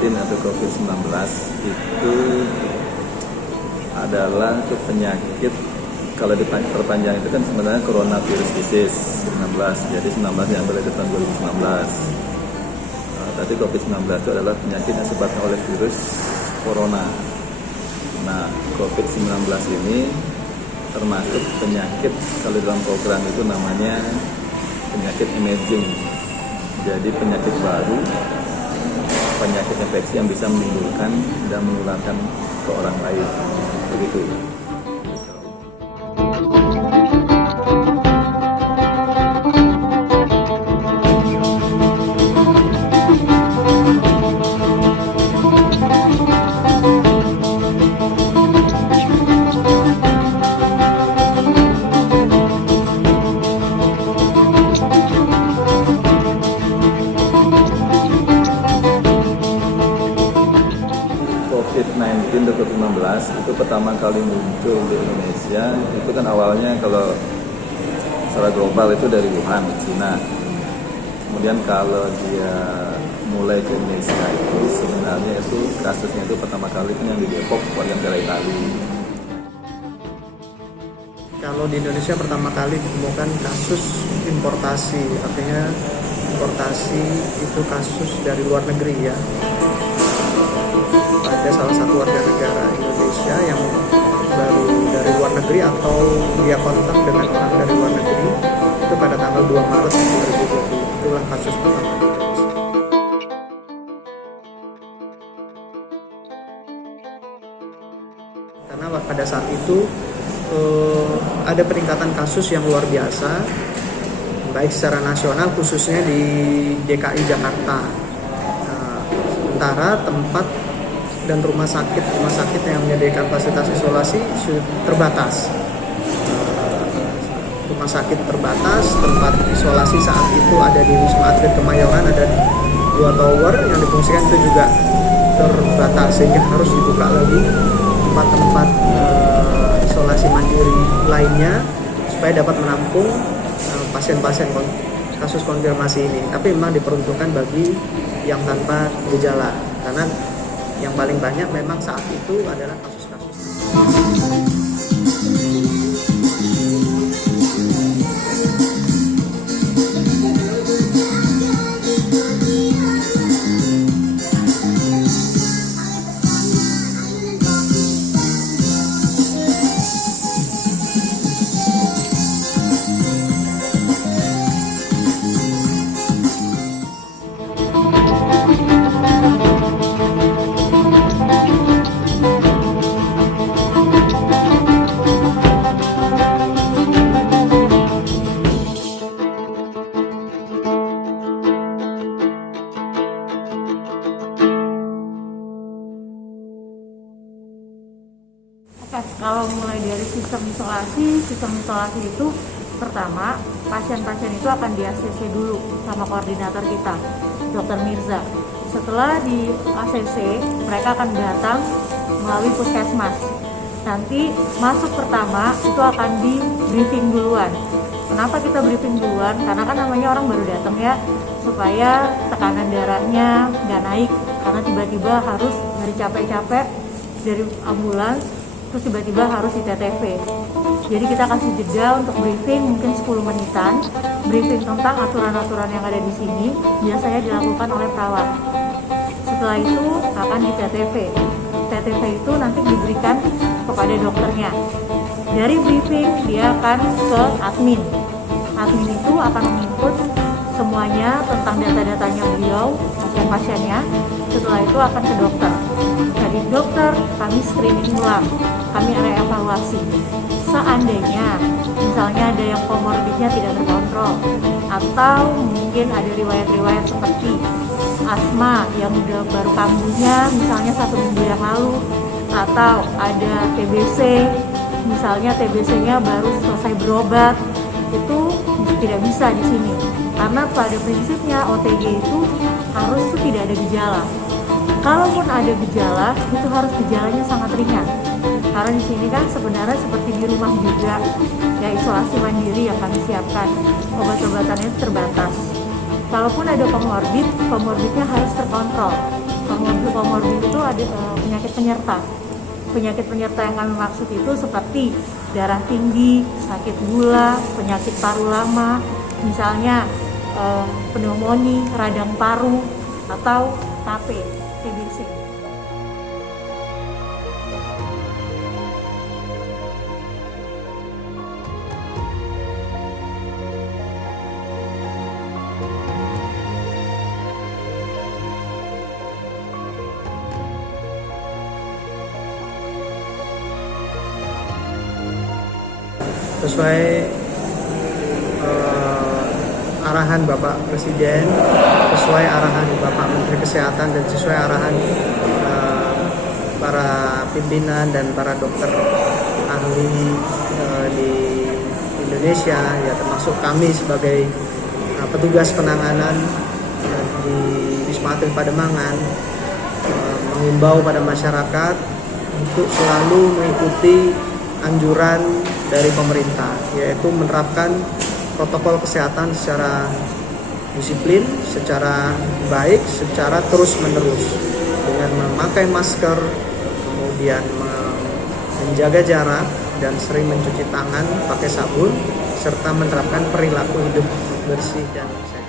atau COVID-19 itu adalah penyakit, kalau diperpanjang itu kan sebenarnya coronavirus disease 19, jadi 19 yang berada di tahun 2019. Tadi COVID-19 itu adalah penyakit yang disebabkan oleh virus corona. Nah, COVID-19 ini termasuk penyakit, kalau dalam program itu namanya penyakit emerging. Jadi penyakit baru, penyakit infeksi yang bisa menimbulkan dan menularkan ke orang lain. Begitu. COVID-19 atau COVID-19 itu pertama kali muncul di Indonesia. Itu kan awalnya kalau secara global itu dari Wuhan, Cina. Kemudian kalau dia mulai ke Indonesia itu sebenarnya itu kasusnya itu pertama kali yang di Depok, bagian daerah Itali. Kalau di Indonesia pertama kali ditemukan kasus importasi, artinya importasi itu kasus dari luar negeri ya. Ada salah satu warga negara Indonesia yang baru dari luar negeri atau dia kontak dengan orang dari luar negeri itu pada tanggal 2 Maret 2020. Itulah kasus pertama di Indonesia. Karena pada saat itu ada peningkatan kasus yang luar biasa, baik secara nasional khususnya di DKI Jakarta. Sementara tempat dan rumah sakit yang menyediakan fasilitas isolasi terbatas. Rumah sakit terbatas, tempat isolasi saat itu ada di Wisma Atlet Kemayoran, ada 2 tower yang difungsikan itu juga terbatas, sehingga harus dibuka lagi tempat-tempat isolasi mandiri lainnya supaya dapat menampung pasien-pasien kasus konfirmasi ini. Tapi memang diperuntukkan bagi yang tanpa gejala, karena yang paling banyak memang saat itu adalah kasus-kasus. Kalau mulai dari sistem isolasi itu pertama pasien-pasien itu akan di ACC dulu sama koordinator kita, Dr. Mirza. Setelah di ACC, mereka akan datang melalui puskesmas. Nanti masuk pertama itu akan di briefing duluan. Kenapa kita briefing duluan? Karena kan namanya orang baru datang ya, supaya tekanan darahnya nggak naik. Karena tiba-tiba harus dari capek-capek dari ambulans, terus tiba-tiba harus di TTV. Jadi kita kasih jeda untuk briefing mungkin 10 menitan, briefing tentang aturan-aturan yang ada di sini, biasanya dilakukan oleh perawat. Setelah itu akan di TTV. TTV itu nanti diberikan kepada dokternya. Dari briefing dia akan ke admin. Admin itu akan menginput semuanya tentang data-datanya beliau, pasien-pasiennya. Setelah itu akan ke dokter. Dari dokter kami screening ulang, kami ada evaluasi. Seandainya misalnya ada yang komorbidnya tidak terkontrol, atau mungkin ada riwayat-riwayat seperti asma yang udah baru kambuhnya misalnya 1 minggu yang lalu, atau ada TBC misalnya TBC-nya baru selesai berobat, itu tidak bisa di sini. Karena pada prinsipnya OTG itu harus tidak ada gejala. Kalaupun ada gejala, itu harus gejalanya sangat ringan. Karena di sini kan sebenarnya seperti di rumah juga, ya isolasi mandiri yang kami siapkan. Obat-obatannya terbatas. Kalaupun ada komorbidnya harus terkontrol. Komorbid itu ada penyakit penyerta. Penyakit penyerta yang kami maksud itu seperti darah tinggi, sakit gula, penyakit paru lama, misalnya pneumonia, radang paru, atau TBC. Sesuai arahan Bapak Presiden, sesuai arahan Bapak Menteri Kesehatan, dan sesuai arahan para pimpinan dan para dokter ahli di Indonesia, ya termasuk kami sebagai petugas penanganan di Wisma Atlet Pademangan, mengimbau pada masyarakat untuk selalu mengikuti anjuran dari pemerintah, yaitu menerapkan protokol kesehatan secara disiplin, secara baik, secara terus-menerus, dengan memakai masker, kemudian menjaga jarak, dan sering mencuci tangan pakai sabun, serta menerapkan perilaku hidup bersih dan sehat.